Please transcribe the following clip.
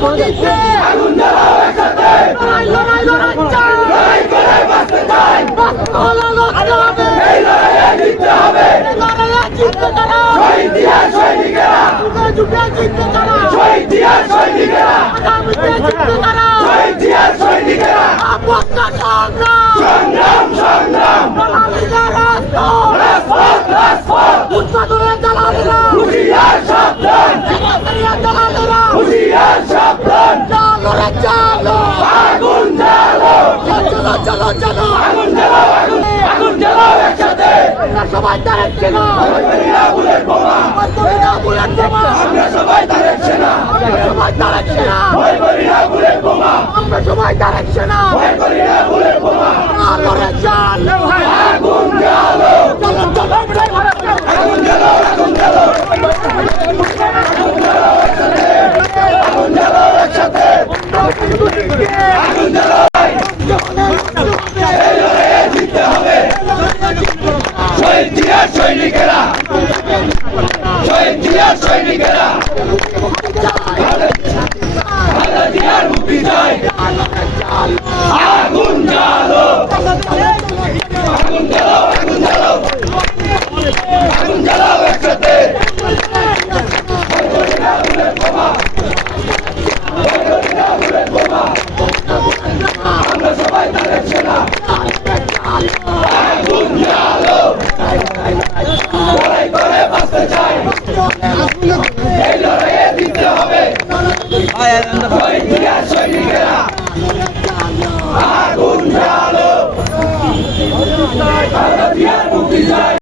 দিতে আগুন জ্বালাও একসাথে লড়াই লড়াই চাই লড়াই করে বাঁচতে চাই বাঁচতে হলে লড়তে হবে এই লড়াইয়ে জিততে হবে এই লড়াইয়ে জিততে তারা শহীদ জিয়ার সৈনিকেরা যুগে যুগে জিততে তারা শহীদ জিয়ার সৈনিকেরা আগামীতে জিততে তারা শহীদ জিয়ার সৈনিকেরা আপনা সংগ্রাম সংগ্রাম সংগ্রাম বাঙালিদের রাজপথ রাজপথ উৎপাদনের দালালেরা হুঁশিয়ার সাবধান দালালেরা হুঁশিয়ার সাবধান চালো রে চালো আগুন জ্বালো চলো চলো চলো আগুন জ্বালাও আগুন জ্বালাও একসাথে আমরা সবাই তারেক সেনা বুলেট বোমা বুলেট বোমা আমরা সবাই তারেক সেনা আমরা সবাই তারেক সেনা ভয় করি না বুলেট বোমা আমরা সবাই তারেক সেনা ভয় করি না বুলেট বোমা চালো রে চালো আগুন জ্বালো চলো চলো আগুন জ্বালাও আগুন জ্বালাও আগুন জ্বালাও একসাথে আগুন জ্বালাও এই লড়াইয়ে জিততে হবে শহীদ জিয়ার সৈনিকেরা শহীদ জিয়ার সৈনিকেরা খালেদা জিয়ার মুক্তি চাই আগুন জ্বালো আগুন জ্বালাও আগুন জ্বালাও আগুন জ্বালাও একসাথে আমরা সবাই তারেক সেনা আগুন জ্বালো লড়াই করে বাঁচতে চাই এই লড়াইয়ে জিততে হবে শহীদ জিয়ার সৈনিকেরা আগুন জ্বালো খালেদা জিয়ার মুক্তি চাই।